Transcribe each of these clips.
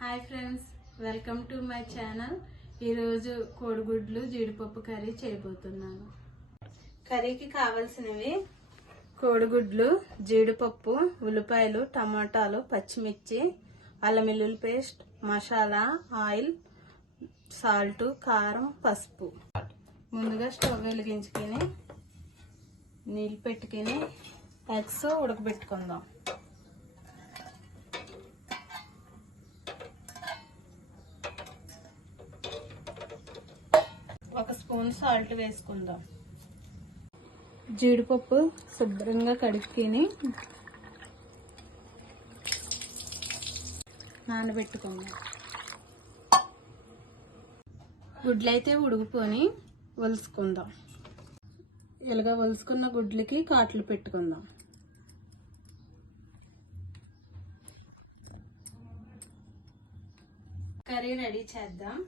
Hi friends, welcome to my channel. ఈరోజు కోడిగుడ్లు జీడిపప్పు కర్రీ చేయబోతున్నాను. కర్రీకి కావాల్సినవి కోడిగుడ్లు, జీడిపప్పు, ఉల్లిపాయలు, టమాటాలు, పచ్చిమిర్చి, అల్లం వెల్లుల్లి పేస్ట్, మసాలా, ఆయిల్, సాల్ట్, కారం, పసుపు. ముందుగా స్టవ్ వెలిగించుకొని నీళ్ళు పెట్టుకొని ఎగ్స్ ఉడకబెట్టుకుందాం. ఒక స్పూన్ సాల్ట్ వేసుకుందాం. జీడిపప్పు శుభ్రంగా కడుక్కొని నానబెట్టుకుందాం. గుడ్లైతే ఉడికిపోని ఒలుసుకుందాం. ఇలాగా ఒలుసుకున్న గుడ్లకి కాట్లు పెట్టుకుందాం. కర్రీ రెడీ చేద్దాం.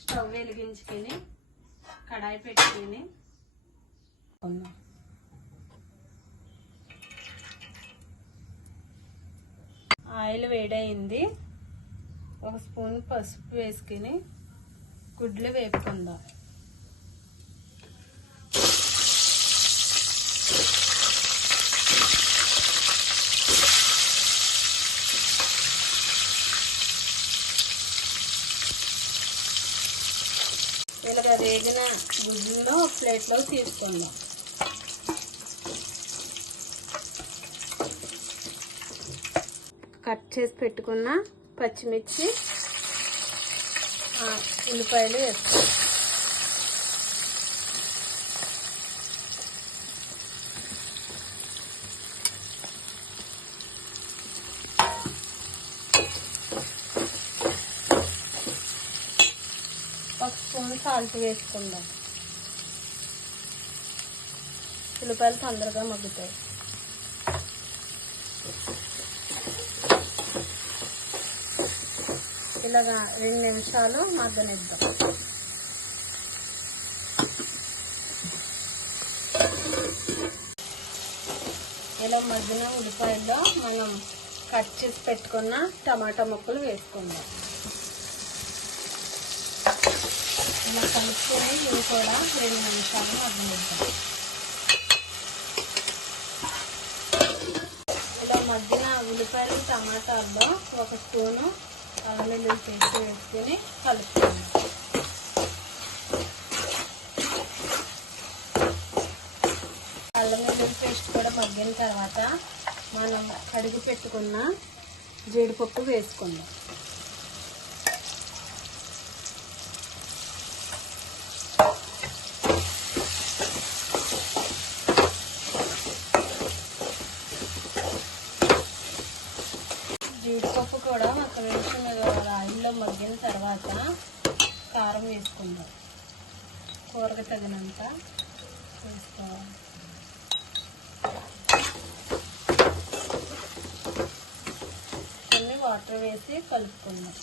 స్టవ్ వెలిగించుకొని కడాయి పెట్టుకొని ఆయిల్ వేడయింది. ఒక స్పూన్ పసుపు వేసుకొని గుడ్లు వేపుకుందాం. ఇలాగ వేగిన గుడ్లను ప్లేట్లో తీసుకుందాం. కట్ చేసి పెట్టుకున్న పచ్చిమిర్చి, ఉల్లిపాయలు వేస్తాం. ఒక స్పూన్ సాల్ట్ వేసుకుందాం. ఉల్లిపాయలు తొందరగా మగ్గుతాయి. ఇలాగా 2 నిమిషాలు మగ్గనిద్దాం. ఇలా మగ్గిన ఉల్లిపాయల్లో మనం కట్ చేసి పెట్టుకున్న టమాటా ముక్కలు వేసుకుందాం. ఇలా కలుపుకొని ఇవి కూడా 2 నిమిషాలు మగ్గనిద్దాం. ఇలా మగ్గిన ఉల్లిపాయలు టమాటాల్లో ఒక స్పూను అల్లం వెల్లుల్లి పేస్ట్ వేసుకొని కలుపుకుందాం. అల్లం వెల్లుల్లి పేస్ట్ కూడా మగ్గిన తర్వాత మనం కడిగి పెట్టుకున్న జీడిపప్పు వేసుకుందాం. జీడిపప్పు కూడా ఒక నిమిషం ఆయిల్లో మగ్గిన తర్వాత కారం వేసుకుందాం. కూరకు తగినంత వేసుకోవాలి. కొన్ని వాటర్ వేసి కలుపుకుందాం.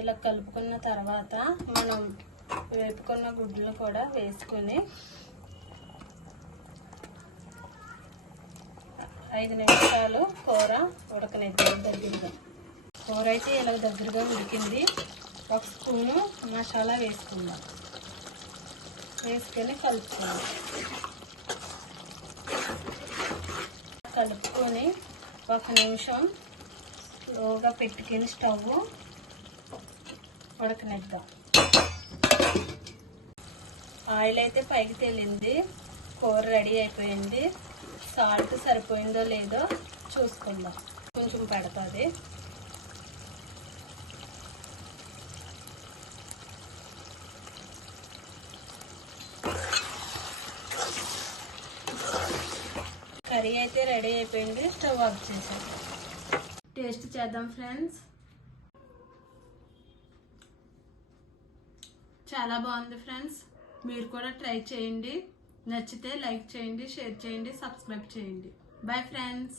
ఇలా కలుపుకున్న తర్వాత మనం వేపుకున్న గుడ్లు కూడా వేసుకొని 5 నిమిషాలు కూర ఉడకనిద్దాం. దగ్గరగా కూర అయితే ఇలా దగ్గరగా ఉడికింది. ఒక స్పూను మసాలా వేసుకుందాం. వేసుకొని కలుపుకుందాం. కలుపుకొని 1 నిమిషం స్లోగా పెట్టుకొని స్టవ్ ఉడకనిద్దాం. ఆయిల్ అయితే పైకి తేలింది. కూర రెడీ అయిపోయింది. సాల్ట్ సరిపోయిందో లేదో చూసుకుందాం. కొంచెం పెడుతుంది. కర్రీ అయితే రెడీ అయిపోయింది. స్టవ్ ఆఫ్ చేసాం. టేస్ట్ చేద్దాం ఫ్రెండ్స్. చాలా బాగుంది ఫ్రెండ్స్. మీరు కూడా ట్రై చేయండి. నచ్చితే లైక్ చేయండి, షేర్ చేయండి, సబ్స్క్రైబ్ చేయండి. Bye friends.